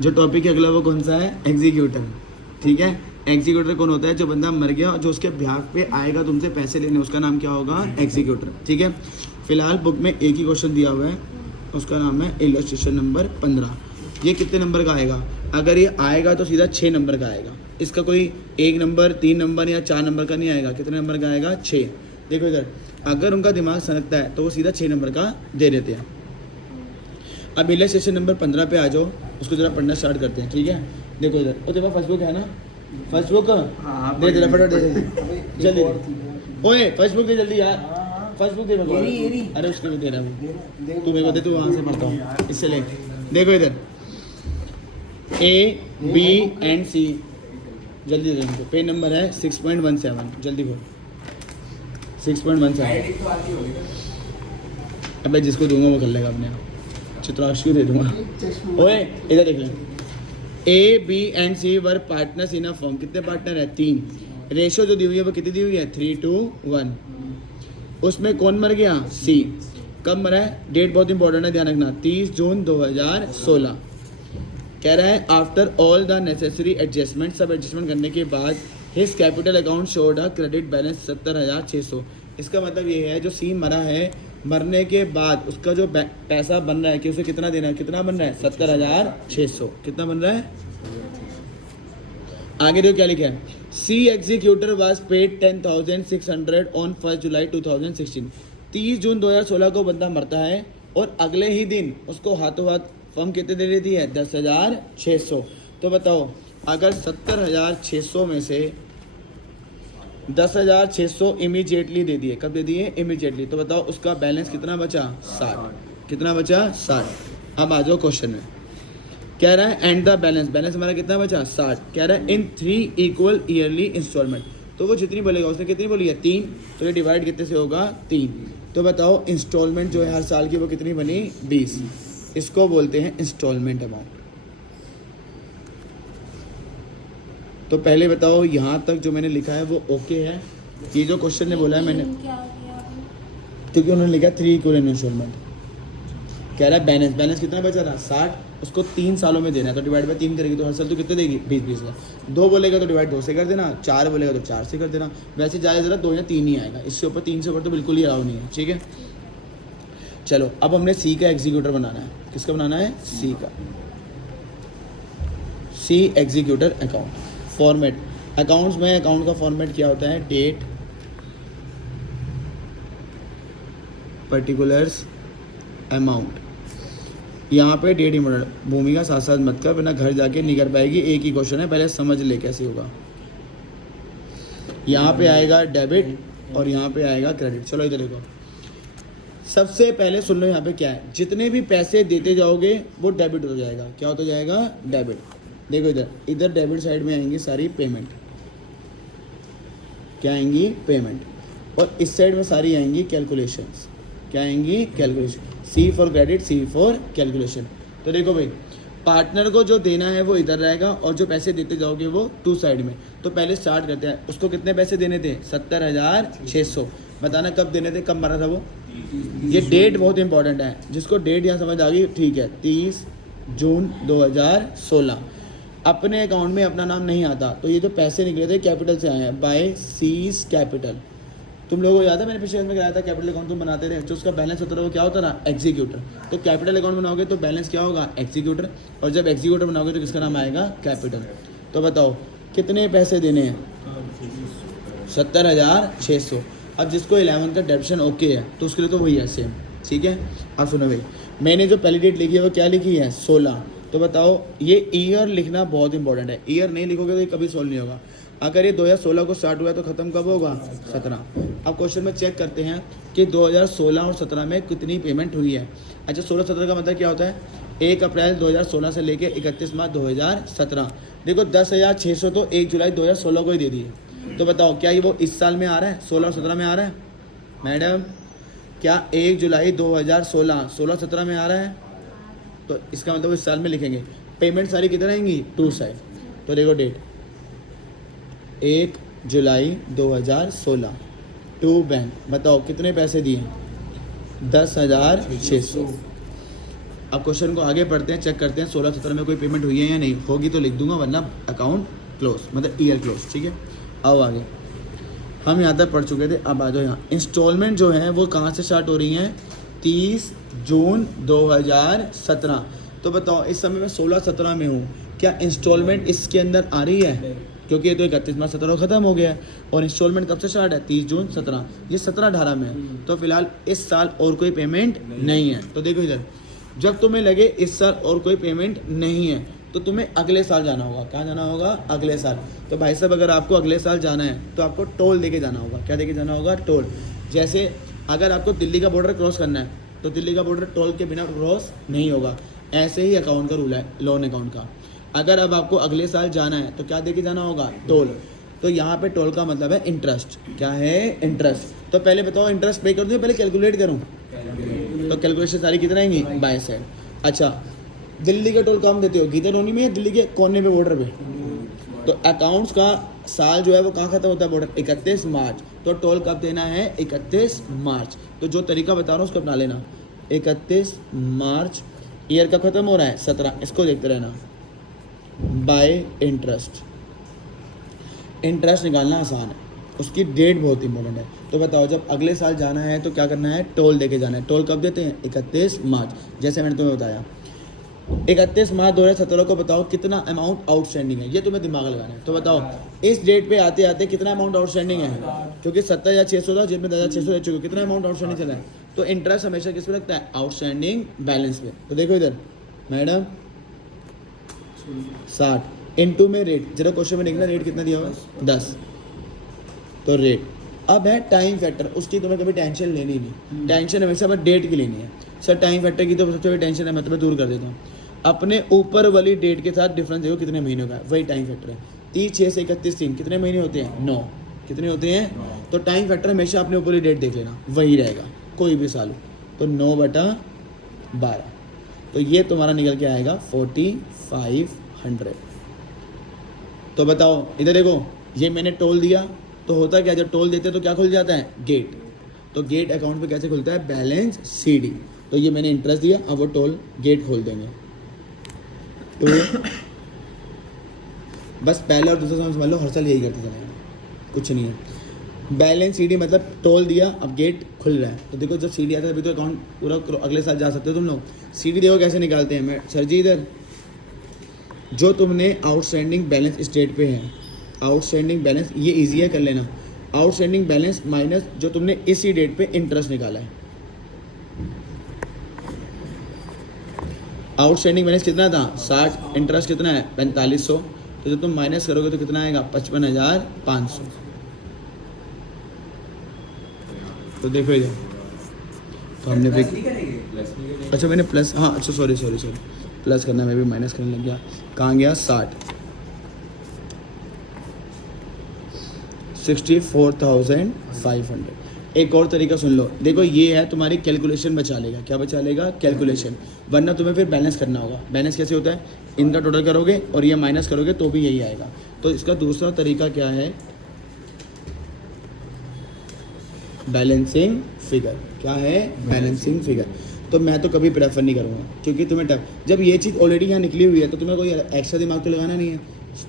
जो टॉपिक है अगला वो कौन सा है? एग्जीक्यूटर। ठीक है, एग्जीक्यूटर कौन होता है? जो बंदा मर गया और जो उसके ब्याह पे आएगा तुमसे पैसे लेने, उसका नाम क्या होगा? एग्जीक्यूटर। ठीक है, फिलहाल बुक में एक ही क्वेश्चन दिया हुआ है, उसका नाम है इलस्ट्रेशन नंबर 15। ये कितने नंबर का आएगा? अगर ये आएगा तो सीधा 6 नंबर का आएगा। इसका कोई 1 नंबर, 3 नंबर या 4 नंबर का नहीं आएगा। कितने नंबर का आएगा? 6। देखो इधर, अगर उनका दिमाग सनकता है तो वो सीधा 6 नंबर का दे देते हैं। अब इलस्ट्रेशन नंबर 15 पे आ जाओ, उसको जरा पढ़ना स्टार्ट करते हैं। ठीक है, देखो इधर, वो देखो फर्स्ट बुक है ना, फर्स्ट बुक दे जरा फटाफट दे जल्दी। ओए फर्स्ट बुक दे जल्दी यार, फर्स्ट बुक दे मेरे को। अरे उसको भी दे रहा हूँ, तू मेरे को दे, तू वहाँ से पढ़ता हूँ इससे ले। देखो इधर ए बी एंड सी, जल्दी दे इनको। पेज नंबर है 6.17, जल्दी बोल 6.17। अबे जिसको दूंगा वो कर लेगा अपने आप, चित्रांश दे दूंगा। ओए इधर देख ले, A B and C were partners in a firm. कितने पार्टनर है? 3। रेशो जो दी हुई है वो कितनी दी हुई है? 3:1। उसमें कौन मर गया? सी। कब मरा है? डेट बहुत इंपॉर्टेंट है, ध्यान रखना, 30 जून 2016। कह रहा है after all the necessary adjustment, सब एडजस्टमेंट करने के बाद his capital account showed a credit balance 70,600। इसका मतलब ये है जो सी मरा है, मरने के बाद उसका जो पैसा बन रहा है कि उसे कितना देना है, कितना बन रहा है? 70,600। कितना बन रहा है? आगे देखो क्या लिखा है, सी एग्जीक्यूटर वाज पेड 10,600 ऑन 1 जुलाई 2016। 30 जून 2016 को बंदा मरता है और अगले ही दिन उसको हाथों हाथ फर्म कितने दे देती है? 10,600। तो बताओ, अगर 70,600 में से 10,600 इमीडिएटली दे दिए, कब दे दिए? इमीडिएटली। तो बताओ उसका बैलेंस कितना बचा? 60। कितना बचा? 60। अब आ जाओ क्वेश्चन में, कह रहा है एंड द बैलेंस, बैलेंस हमारा कितना बचा? 60। कह रहा है इन 3 इक्वल ईयरली इंस्टॉलमेंट। तो वो जितनी बोलेगा, उसने कितनी बोली है? 3। तो ये डिवाइड कितने से होगा? 3। तो बताओ इंस्टॉलमेंट जो है हर साल की वो कितनी बनी? 20। इसको बोलते हैं इंस्टॉलमेंट अमाउंट। तो पहले बताओ यहाँ तक जो मैंने लिखा है वो ओके है? ये जो क्वेश्चन ने बोला है मैंने, क्योंकि उन्होंने लिखा 3 इक्वल इंस्टॉलमेंट। कह रहा है बैलेंस, बैलेंस कितना बचा था? 60। उसको 3 सालों में देना है, तो डिवाइड बाय 3 करेगी तो हर साल तो कितने देगी? 20 का। 2 बोलेगा तो डिवाइड 2 से कर देना, 4 बोलेगा तो 4 से कर देना। वैसे ज़्यादा ज़रा 2 या 3 ही आएगा, इससे ऊपर 3 से ऊपर तो बिल्कुल ही अलाउ नहीं है। ठीक है, चलो अब हमने सी का एग्जीक्यूटर बनाना है। किसका बनाना है? सी का। C executor account format. Accounts में अकाउंट का फॉर्मेट क्या होता है? Date, particulars, amount. यहाँ पे डेट इम्पोर्टेंट, भूमिका साथ साथ मत कर वरना घर जाके नहीं कर पाएगी। एक ही क्वेश्चन है, पहले समझ ले कैसे होगा। यहाँ पे आएगा डेबिट और यहाँ पे आएगा क्रेडिट। चलो इधर देखो, सबसे पहले सुन लो यहाँ पे क्या है, जितने भी पैसे देते जाओगे वो डेबिट हो जाएगा। क्या होता जाएगा? डेबिट। देखो इधर, इधर डेबिट साइड में आएंगी सारी पेमेंट। क्या आएंगी? पेमेंट। और इस साइड में सारी आएंगी कैलकुलेशंस। क्या आएंगी? Calculation. C for credit, C for calculation. तो देखो भाई, पार्टनर को जो देना है वो इधर रहेगा और जो पैसे देते जाओगे वो 2 साइड में। तो पहले स्टार्ट करते हैं, उसको कितने पैसे देने थे? 70,600। बताना कब देने थे, कब मरा था वो? ये डेट बहुत इंपॉर्टेंट है, जिसको डेट यहाँ समझ आ गई ठीक है। 30 जून 2016। अपने अकाउंट में अपना नाम नहीं आता, तो ये जो पैसे निकले थे कैपिटल से आए हैं, बाय सीज कैपिटल। तुम लोगों को याद है मैंने पिछले में कराया था, कैपिटल अकाउंट तुम बनाते थे, जो उसका बैलेंस होता था वो क्या होता था? एग्जीक्यूटर। तो कैपिटल अकाउंट बनाओगे तो बैलेंस क्या होगा? एग्जीक्यूटर। और जब एग्जीक्यूटर बनाओगे तो किसका नाम आएगा? कैपिटल। तो बताओ कितने पैसे देने हैं? 70,600। अब जिसको 11 का डेबिशन ओके है तो उसके लिए तो वही है सेम। ठीक है, अब सुनो भाई, मैंने जो पहली डेट लिखी है वो क्या लिखी है? 16। तो बताओ ये ईयर लिखना बहुत इंपॉर्टेंट है, ईयर नहीं लिखोगे तो ये कभी सॉल्व नहीं होगा। अगर ये 2016 को स्टार्ट हुआ है तो ख़त्म कब होगा? 17। अब क्वेश्चन में चेक करते हैं कि 2016 और 17 में कितनी पेमेंट हुई है। अच्छा, 16-17 का मतलब क्या होता है? 1 अप्रैल 2016 से लेके 31 मार्च 2017। देखो 10,600 तो 1 जुलाई 2016 को ही दे दिए। तो बताओ क्या ये वो इस साल में आ रहा है? 16 और 17 में आ रहा है? मैडम क्या 1 जुलाई 2016 16-17 में आ रहा है? तो इसका मतलब इस साल में लिखेंगे। पेमेंट सारी किधर आएंगी? 2 साइड। तो देखो डेट 1 जुलाई 2016 टू बैंक। बताओ कितने पैसे दिए? 10,600। अब क्वेश्चन को आगे पढ़ते हैं, चेक करते हैं 16-17 में कोई पेमेंट हुई है या नहीं, होगी तो लिख दूंगा, वरना अकाउंट क्लोज, मतलब ईयर क्लोज। ठीक है, आओ आगे, हम यहाँ तक पढ़ चुके थे, अब आ जाओ यहाँ। इंस्टॉलमेंट जो है वो कहाँ से स्टार्ट हो रही हैं? 30 जून 2017। तो बताओ इस समय मैं 16-17 में हूँ, क्या इंस्टॉलमेंट इसके अंदर आ रही है? क्योंकि ये तो 31 मार्च 17 ख़त्म हो गया है, और इंस्टॉलमेंट कब से स्टार्ट है? 30 जून 17, ये 17-18 में है। तो फिलहाल इस साल और कोई पेमेंट नहीं है। तो देखो इधर, जब तुम्हें लगे इस साल और कोई पेमेंट नहीं है तो तुम्हें अगले साल जाना होगा। कहाँ जाना होगा? अगले साल। तो भाई साहब अगर आपको अगले साल जाना है तो आपको टोल देके जाना होगा। क्या देके जाना होगा? टोल। जैसे अगर आपको दिल्ली का बॉर्डर क्रॉस करना है तो दिल्ली का बॉर्डर टोल के बिना क्रॉस नहीं होगा। ऐसे ही अकाउंट का रूल है, लोन अकाउंट का। अगर अब आपको अगले साल जाना है तो क्या देके जाना होगा? टोल। तो यहाँ पे टोल का मतलब है इंटरेस्ट। क्या है? इंटरेस्ट। तो पहले बताओ इंटरेस्ट पे कर दूँ, पहले कैलकुलेट करूँ? तो कैलकुलेशन सारी कितना आएंगी? By side. अच्छा, दिल्ली का टोल कम देते हो गीतारोनी में या दिल्ली के कोने पे, बॉर्डर पे? तो अकाउंट्स का साल जो है वो कहाँ खत्म होता है? बॉर्डर 31 मार्च। तो टोल कब देना है? 31 मार्च। तो जो तरीका बता रहा हूँ उसको अपना लेना। 31 मार्च, ईयर का खत्म हो रहा है 17, इसको देखते रहना। बाय इंटरेस्ट, इंटरेस्ट निकालना आसान है, उसकी डेट बहुत इंपॉर्टेंट है। तो बताओ जब अगले साल जाना है तो क्या करना है? टोल देके जाना है। टोल कब देते हैं? 31 मार्च, जैसे मैंने तुम्हें बताया। 31 मार्च 2017 को बताओ कितना अमाउंट आउटस्टैंडिंग है, ये तुम्हें दिमाग लगाना है। तो बताओ इस डेट पे आते आते कितना अमाउंट आउटस्टैंडिंग है? क्योंकि 70,600 था, जिसमें 10,600 रह चुके, कितना अमाउंट आउटस्टैंडिंग चला है? तो इंटरेस्ट हमेशा किस पे लगता है? आउटस्टैंडिंग बैलेंस पे। तो देखो इधर मैडम 60 इंटू में रेट, जरा क्वेश्चन में देखना रेट कितना दिया हुआ है? 10। तो रेट अब है टाइम फैक्टर, उसकी तुम्हें कभी टेंशन लेनी नहीं। टेंशन हमेशा बस डेट की लेनी है। सर टाइम फैक्टर की तो सबसे बड़ी टेंशन है, मैं तुम्हें दूर कर देता हूँ। अपने ऊपर वाली डेट के साथ डिफरेंस देखो कितने महीनों का है, वही टाइम फैक्टर है। 30 6 से 31 3 कितने महीने होते हैं? 9। कितने होते हैं? तो टाइम फैक्टर हमेशा अपने ऊपर ही डेट देख लेना, वही रहेगा कोई भी साल हो। तो 9/12, तो ये तुम्हारा निकल के आएगा 4500। तो बताओ इधर देखो, ये मैंने टोल दिया तो होता क्या, जब टोल देते हैं तो क्या खुल जाता है? गेट। तो गेट अकाउंट पे कैसे खुलता है? Balance CD। तो ये मैंने इंटरेस्ट दिया, अब वो टोल गेट खोल देंगे। तो बस पहला और दूसरा समझ लो, हर साल यही करते चले, कुछ नहीं है। बैलेंस CD मतलब टोल दिया, अब गेट खुल रहा है। तो देखो जब CD आता है तभी तो अकाउंट पूरा अगले साल जा सकते हो तुम लोग। CD देखो कैसे निकालते हैं। मैं सर जी इधर जो तुमने आउटस्टैंडिंग बैलेंस इस डेट पे है, आउटस्टैंडिंग बैलेंस ये इजी है कर लेना। आउटस्टैंडिंग बैलेंस माइनस जो तुमने इसी डेट पे इंटरेस्ट निकाला है। आउटस्टैंडिंग बैलेंस कितना था? 60, इंटरेस्ट कितना है? 4500। तो जब तुम माइनस करोगे तो कितना आएगा? 55,500। तो देखो इधर, तो हमने अच्छा मैंने प्लस, हाँ अच्छा सॉरी प्लस करना, मैं भी माइनस करने लग गया। कहाँ गया? 64,500। एक और तरीका सुन लो, देखो ये है तुम्हारी कैलकुलेशन बचा लेगा। क्या बचा लेगा? कैलकुलेशन। वरना तुम्हें फिर बैलेंस करना होगा। बैलेंस कैसे होता है? इनका टोटल करोगे और ये माइनस करोगे तो भी यही आएगा। तो इसका दूसरा तरीका क्या है? Balancing figure. क्या है? Balancing figure. तो मैं तो कभी प्रेफर नहीं करूँगा, क्योंकि तुम्हें टफ, जब ये चीज़ ऑलरेडी यहाँ निकली हुई है तो तुम्हें कोई एक्स्ट्रा दिमाग तो लगाना नहीं है।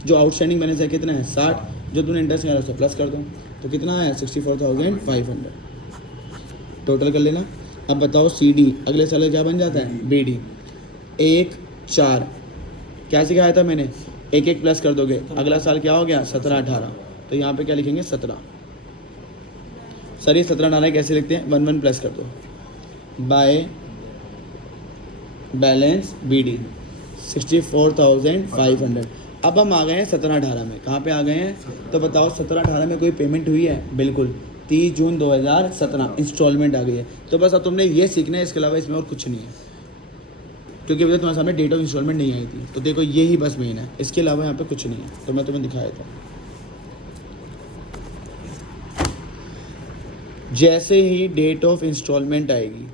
जो आउटस्टैंडिंग बैलेंस है कितना है? 60, जो तुमने इंटरेस्ट निकाला उसको प्लस कर दो, तो कितना है? 64,500। टोटल कर लेना। अब बताओ CD अगले साल क्या बन जाता है? BD। 1 4 क्या सिखाया था मैंने? एक एक प्लस कर दोगे, अगला साल क्या हो गया? 17 18। तो यहाँ पे क्या लिखेंगे? 17। सर ये 17 18 कैसे लिखते हैं? 1 1 प्लस कर दो, बाय बैलेंस BD 64,500। अब हम आ गए हैं 17 18 में। कहाँ पे आ गए हैं? तो बताओ 17 18 में कोई पेमेंट हुई है? बिल्कुल, 30 जून 2017 इंस्टॉलमेंट आ गई है। तो बस अब तुमने ये सीखना है, इसके अलावा इसमें और कुछ नहीं है, क्योंकि अभी तुम्हारे सामने डेट ऑफ इंस्टॉलमेंट नहीं आई थी। तो देखो यही बस मेन है, इसके अलावा यहाँ पे कुछ नहीं है। तो मैं तुम्हें दिखाया था, जैसे ही डेट ऑफ इंस्टॉलमेंट आएगी,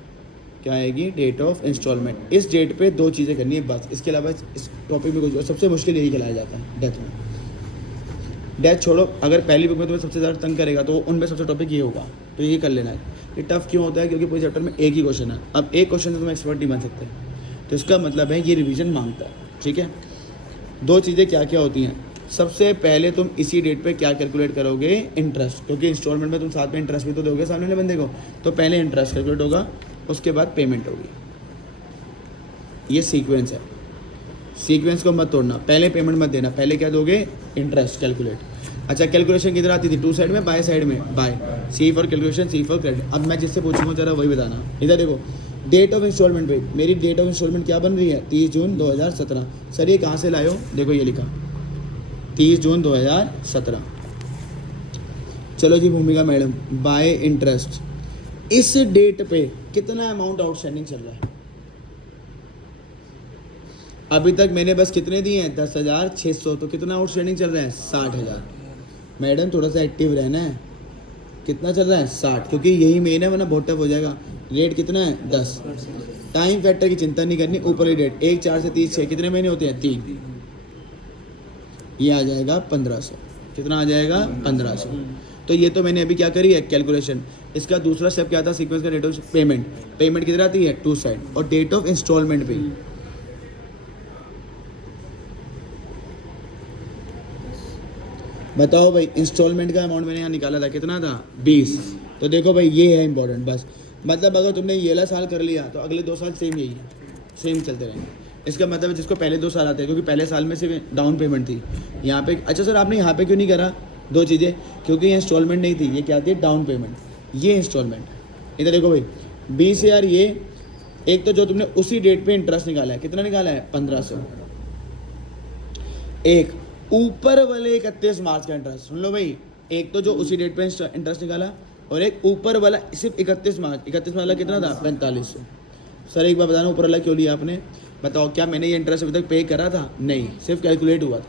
क्या आएगी? Date of instalment. इस डेट पे 2 चीज़ें करनी है बस, इसके अलावा इस टॉपिक में कुछ। सबसे मुश्किल यही खिलाया जाता है डेथ में। डेथ छोड़ो, अगर पहली बुक में तुम्हें सबसे ज़्यादा तंग करेगा तो उनमें सबसे टॉपिक ये होगा, तो ये कर लेना है। ये टफ क्यों होता है? क्योंकि पूरे चैप्टर में एक ही क्वेश्चन है। अब एक क्वेश्चन से तुम एक्सपर्ट नहीं बन सकते। तो इसका मतलब है ये रिवीजन मांगता है, ठीक है। दो चीज़ें क्या क्या होती हैं, सबसे पहले तुम इसी डेट पे क्या कैलकुलेट करोगे, इंटरेस्ट, क्योंकि इंस्टॉलमेंट में तुम साथ में इंटरेस्ट भी तो दोगे सामने वाले बंदे को, तो पहले इंटरेस्ट कैलकुलेट होगा, उसके बाद पेमेंट होगी। ये सीक्वेंस है, सीक्वेंस को मत तोड़ना, पहले पेमेंट मत देना, पहले क्या दोगे, इंटरेस्ट कैलकुलेट। अच्छा, कैलकुलेशन किधर आती थी, टू साइड में, बाय साइड में, by, C for calculation, C for credit. अब मैं जिससे पूछूंगा जरा वही बताना। इधर देखो, डेट ऑफ इंस्टॉलमेंट पे मेरी डेट ऑफ इंस्टॉलमेंट क्या बन रही है, 30 जून 2017। सर ये कहाँ से लाए हो, देखो ये लिखा 30 जून 2017। चलो जी भूमिका मैडम, बाय इंटरेस्ट, इस डेट पे कितना अमाउंट आउटस्टैंडिंग चल रहा है। अभी तक मैंने बस कितने दिए हैं, 10,600, तो कितना आउटस्टैंडिंग चल रहा है, 60,000। मैडम थोड़ा सा एक्टिव रहना है, कितना चल रहा है, 60, क्योंकि यही महीना वरना बहुत टफ हो जाएगा। रेट कितना है, 10। टाइम फैक्टर की चिंता नहीं करनी, ऊपर ही डेट 1 4 से 30 6 कितने महीने होते हैं, 3, ये आ जाएगा 1500। कितना आ जाएगा, 1500। तो ये तो मैंने अभी क्या करी है, कैलकुलेशन। इसका दूसरा स्टेप क्या था, सीक्वेंस का, डेट ऑफ पेमेंट। पेमेंट किधर आती है, टू साइड, और डेट ऑफ इंस्टॉलमेंट पे बताओ भाई, इंस्टॉलमेंट का अमाउंट मैंने यहाँ निकाला था, कितना था, 20। तो देखो भाई ये है इंपॉर्टेंट, बस मतलब अगर तुमने ये वाला साल कर लिया तो अगले 2 साल सेम यही है, सेम चलते रहेंगे। इसका मतलब है जिसको पहले 2 साल आते हैं, क्योंकि पहले साल में सिर्फ डाउन पेमेंट थी यहाँ पे। अच्छा सर आपने यहाँ पे क्यों नहीं करा, दो चीज़ें, क्योंकि ये इंस्टॉलमेंट नहीं थी, ये क्या थी, डाउन पेमेंट, ये इंस्टॉलमेंट। इधर देखो भाई 20,000, ये एक तो जो तुमने उसी डेट पे इंटरेस्ट निकाला है, कितना निकाला है, 1500। एक ऊपर वाले 31 मार्च का इंटरेस्ट, सुन लो भाई, एक तो जो उसी डेट पे इंटरेस्ट निकाला, और एक ऊपर वाला सिर्फ 31 मार्च, 31 वाला कितना था, 4500। सर एक बार बताना ऊपर वाला क्यों लिया आपने, बताओ, क्या मैंने ये इंटरेस्ट अभी तक पे करा था, नहीं, सिर्फ कैलकुलेट हुआ था,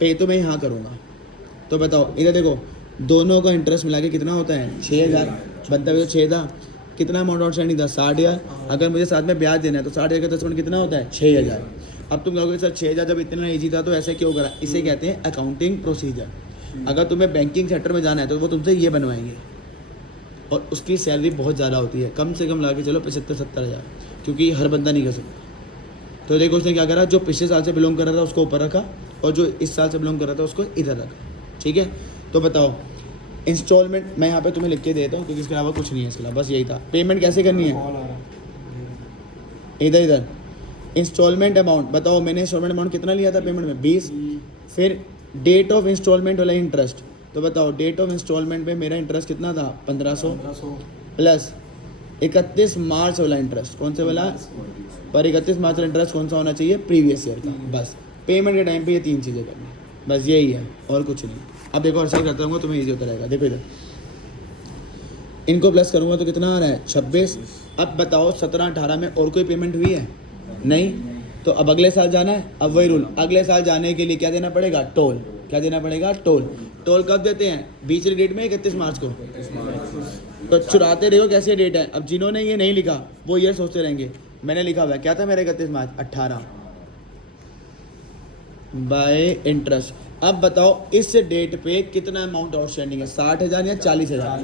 पे तो मैं यहाँ करूँगा। तो बताओ इधर देखो, दोनों का इंटरेस्ट मिला के कितना होता है, 6,000 बनता है, तो 6 था, कितना अमाउंट आउटस्टैंडिंग था, 60,000। अगर मुझे साथ में ब्याज देना है तो 60,000 का 10% कितना होता है, 6,000। अब तुम कहोगे सर 6,000 जब इतना ईजी था तो ऐसे क्यों करा, इसे कहते हैं अकाउंटिंग प्रोसीजर। अगर तुम्हें बैंकिंग सेक्टर में जाना है तो वो तुमसे ये बनवाएंगे, और उसकी सैलरी बहुत ज़्यादा होती है, कम से कम ला के चलो 75-70,000, क्योंकि हर बंदा नहीं कर सकता। तो देखो उसने क्या करा, जो पिछले साल से बिलोंग कर रहा था उसको ऊपर रखा, और जो इस साल से बिलोंग कर रहा था उसको इधर रखा, ठीक है। तो बताओ इंस्टॉलमेंट मैं यहाँ पे तुम्हें लिख के देता हूँ, क्योंकि इसके अलावा कुछ नहीं है इसके अलावा, बस यही था। पेमेंट कैसे करनी है, इधर इंस्टॉलमेंट अमाउंट बताओ, मैंने इंस्टॉलमेंट अमाउंट कितना लिया था पेमेंट में, 20। फिर डेट ऑफ इंस्टॉलमेंट वाला इंटरेस्ट, तो बताओ डेट ऑफ इंस्टॉलमेंट पे मेरा इंटरेस्ट कितना था, 1500 प्लस 31 मार्च वाला इंटरेस्ट, कौन से वाला, पर 31 मार्च वाला इंटरेस्ट कौन सा होना चाहिए, प्रीवियस ईयर का। बस पेमेंट के टाइम पे ये 3 चीज़ें करनी, बस यही है और कुछ नहीं। अब देखो हर साल करता रहूँगा तुम्हें ईजी होता रहेगा। देखो इधर इनको प्लस करूँगा तो कितना आ रहा है, 26। अब बताओ 17-18 में और कोई पेमेंट हुई है, नहीं, तो अब अगले साल जाना है। अब वही रूल, अगले साल जाने के लिए क्या देना पड़ेगा, टोल। क्या देना पड़ेगा, टोल। टोल कब देते हैं, बीच वाली डेट में, 31 मार्च को। तो चुराते रहो कैसी डेट है। अब जिन्होंने ये नहीं लिखा वो ये सोचते रहेंगे, मैंने लिखा हुआ है क्या था मेरा 31 मार्च, 18 बाय इंटरेस्ट। अब बताओ इस डेट पे कितना अमाउंट आउटस्टैंडिंग है, 60,000 या 40,000।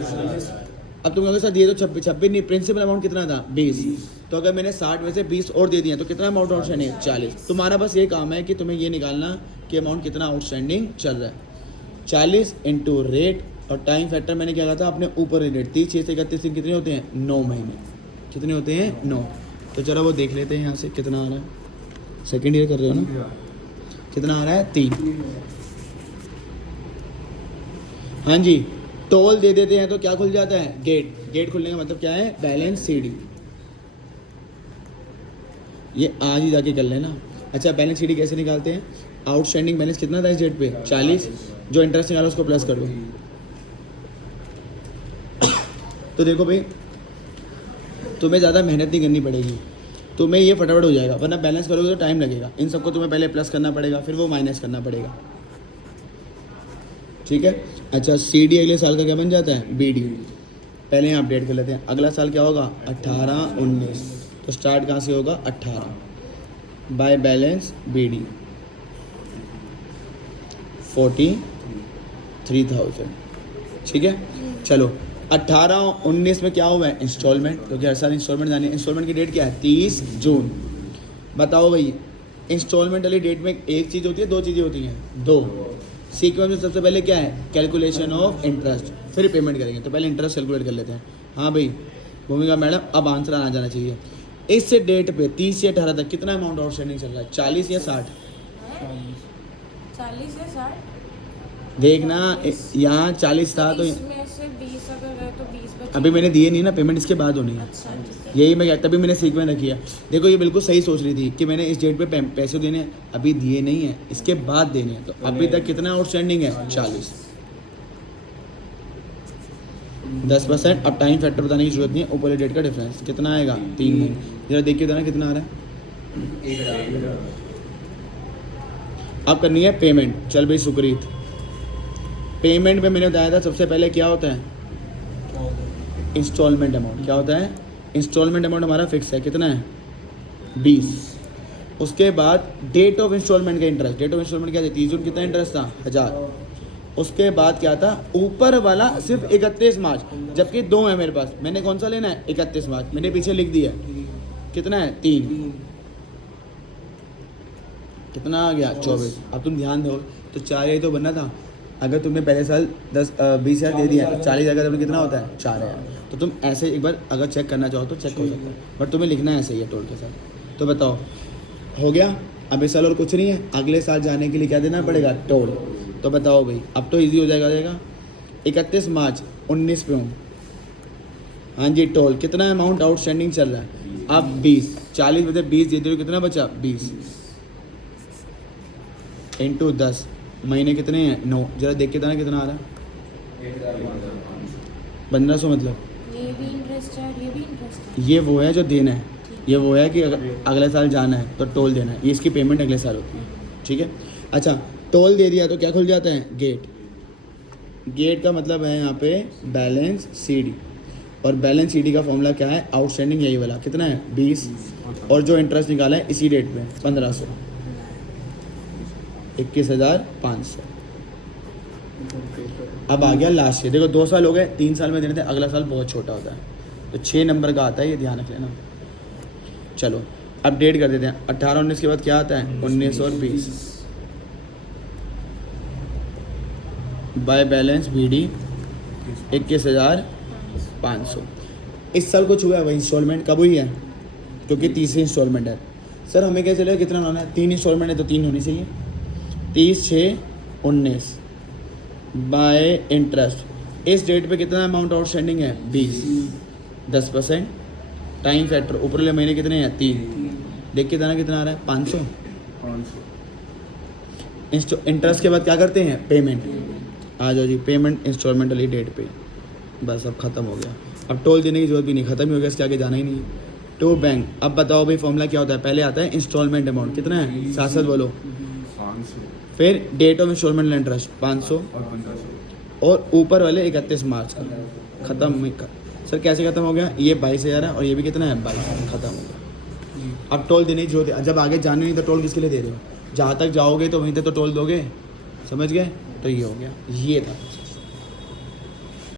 अब तुम कहोगे सर ये तो 26 नहीं, प्रिंसिपल अमाउंट कितना था, 20। तो अगर मैंने 60 में से 20 और दे दिया तो कितना अमाउंट आउटस्टैंडिंग है, 40। तुम्हारा बस ये काम है कि तुम्हें ये निकालना कि अमाउंट कितना आउटस्टैंडिंग चल रहा है। 40 इंटू रेट और टाइम फैक्टर मैंने क्या कहा था अपने ऊपर रेट 30 6 से 31 दिन कितने होते हैं, 9 महीने। कितने होते हैं, 9। तो जरा वो देख लेते हैं यहाँ से कितना आ रहा है। सेकेंड ईयर कर रहे हो ना, कितना आ रहा है, 3। हाँ जी, टोल दे देते हैं तो क्या खुल जाता है, गेट। गेट खुलने का मतलब क्या है, बैलेंस सीडी। ये आज ही जाके कर लेना। अच्छा बैलेंस सीडी कैसे निकालते हैं, आउटस्टैंडिंग बैलेंस कितना था इस डेट पे, 40, जो इंटरेस्ट निकाला उसको प्लस कर दो। तो देखो भाई तुम्हें ज़्यादा मेहनत नहीं करनी पड़ेगी, तुम्हें ये फटाफट हो जाएगा, वरना बैलेंस करोगे तो टाइम लगेगा। इन सबको तुम्हें पहले प्लस करना पड़ेगा, फिर वो माइनस करना पड़ेगा, ठीक है। अच्छा सी डी अगले साल का क्या बन जाता है, बी डी। पहले यहाँ अपडेट कर लेते हैं, अगला साल क्या होगा, 18-19। तो स्टार्ट कहाँ से होगा, 18 बाय बैलेंस बी डी 43,000, ठीक है। चलो 18-19 में क्या हुआ है, इंस्टॉलमेंट, क्योंकि हर साल इंस्टॉलमेंट जानी है। इंस्टॉलमेंट की डेट क्या है, 30 जून। बताओ भाई, इंस्टॉलमेंट वाली डेट में एक चीज़ होती है, दो चीज़ें होती हैं, दो। सीक्वेंस में सबसे पहले क्या है, कैलकुलेशन ऑफ इंटरेस्ट, फिर पेमेंट करेंगे। तो पहले इंटरेस्ट कैलकुलेट कर लेते हैं। हाँ भाई भूमिका मैडम, अब आंसर आना जाना चाहिए। इस डेट पे 30 से 18 तक कितना अमाउंट आउटस्टैंडिंग चल रहा है, 40 या 60? 40 या 60? देखना यहाँ 40 था तो इसमें से 20 अगर है तो 20 बचे। अभी मैंने दिए नहीं ना, पेमेंट इसके बाद होनी है। अच्छा ठीक है। यही मैं कहता, तभी मैंने सीक्वेंस रखी है। देखो ये बिल्कुल सही सोच रही थी कि मैंने इस डेट पे पैसे देने हैं, अभी दिए नहीं है, इसके बाद देने हैं। तो अभी तक कितना आउटस्टैंडिंग है, 40। 10%। अब टाइम फैक्टर बताने की जरूरत नहीं है, ऊपर वाली डेट का डिफरेंस कितना आएगा, 3 महीने। जरा देखिए था ना कितना आ रहा है। अब करनी है पेमेंट। चल भाई सुकृत, पेमेंट में मैंने बताया था सबसे पहले क्या होता है, इंस्टॉलमेंट अमाउंट। क्या होता है, इंस्टॉलमेंट अमाउंट हमारा फिक्स है, कितना है, 20। उसके बाद डेट ऑफ इंस्टॉलमेंट का इंटरेस्ट, डेट ऑफ इंस्टॉलमेंट क्या थी, 30 जून, कितना इंटरेस्ट था, 1000। उसके बाद क्या था, ऊपर वाला सिर्फ 31 मार्च, जबकि 2 है मेरे पास, मैंने कौन सा लेना है, 31 मार्च, मैंने पीछे लिख दिया कितना है, 3। कितना आ गया, 24। अब तुम ध्यान दो, तो 4 ही तो बनना था। अगर तुमने पहले साल 20,000 दे दिया, 40,000 का कितना होता है, 4,000। तो तुम ऐसे एक बार अगर चेक करना चाहो तो चेक हो सकता है, बट तुम्हें लिखना है ऐसे ही है टोल के साथ। तो बताओ हो गया। अब इस साल और कुछ नहीं है, अगले साल जाने के लिए क्या देना पड़ेगा, टोल। तो बताओ भाई, अब तो ईजी हो जाएगा। 31 मार्च 19 पे हूँ, हाँ जी, टोल कितना अमाउंट आउटस्टैंडिंग चल रहा है, अब 20। 40 में से 20 दे दो, कितना बचा, 20 इंटू 10, महीने कितने हैं, 9। जरा देख के था कितना आ रहा है, 1500। मतलब ये भी इंटरेस्ट है और ये भी इंटरेस्ट है। ये वो है जो देना है, ये वो है कि अगले साल जाना है तो टोल देना है, ये इसकी पेमेंट अगले साल होती है, ठीक है। अच्छा, टोल दे दिया तो क्या खुल जाता है, गेट। गेट का मतलब है यहाँ पे बैलेंस सीडी, और बैलेंस सीडी का फॉर्मूला क्या है, आउटस्टैंडिंग यही वाला, कितना है, 20, और जो इंटरेस्ट निकाला है इसी डेट पे 1500, 21,500। अब आ गया लास्ट ईयर। देखो 2 साल हो गए, 3 साल में देने थे, अगला साल बहुत छोटा होता है, तो 6 नंबर का आता है, ये ध्यान रख लेना। चलो अपडेट कर देते हैं। 18-19 के बाद क्या आता है, 19 और 20 बाय बैलेंस बीडी 21,500। इस साल कुछ हुआ है भाई, इंस्टॉलमेंट कब हुई है, क्योंकि तीसरी इंस्टॉलमेंट है। सर हमें क्या चलेगा, कितना होना है, 3 इंस्टॉलमेंट है तो 3 होनी चाहिए। 30/6/19 बाय इंटरेस्ट, इस डेट पे कितना अमाउंट आउटस्टैंडिंग है, 20। 10%। टाइम फैक्टर, ऊपर वाले महीने कितने हैं, 3। देख के देना कितना आ रहा है, 500। इंटरेस्ट के बाद क्या करते हैं, पेमेंट। आ जाओ जी, पेमेंट इंस्टॉलमेंट वाली डेट पे, बस अब खत्म हो गया। अब टोल देने की जरूरत भी नहीं, खत्म ही हो गया, इसके आगे जाना ही नहीं है। To bank. अब बताओ भाई फॉर्मूला क्या होता है, पहले आता है इंस्टॉलमेंट अमाउंट, कितना है, 7 बोलो, फिर डेट ऑफ इंस्टॉलमेंट इंटरेस्ट 500, और ऊपर वाले 31 मार्च का, खत्म। सर कैसे खत्म हो गया, ये 22,000 है और ये भी कितना है, 22, खत्म हो गया। अब टोल देने की जरूरत है, जब आगे जाने नहीं तो टोल किसके लिए दे रहे हो, जहाँ तक जाओगे तो वहीं तक तो टोल दोगे, समझ गए। तो ये हो गया, ये था।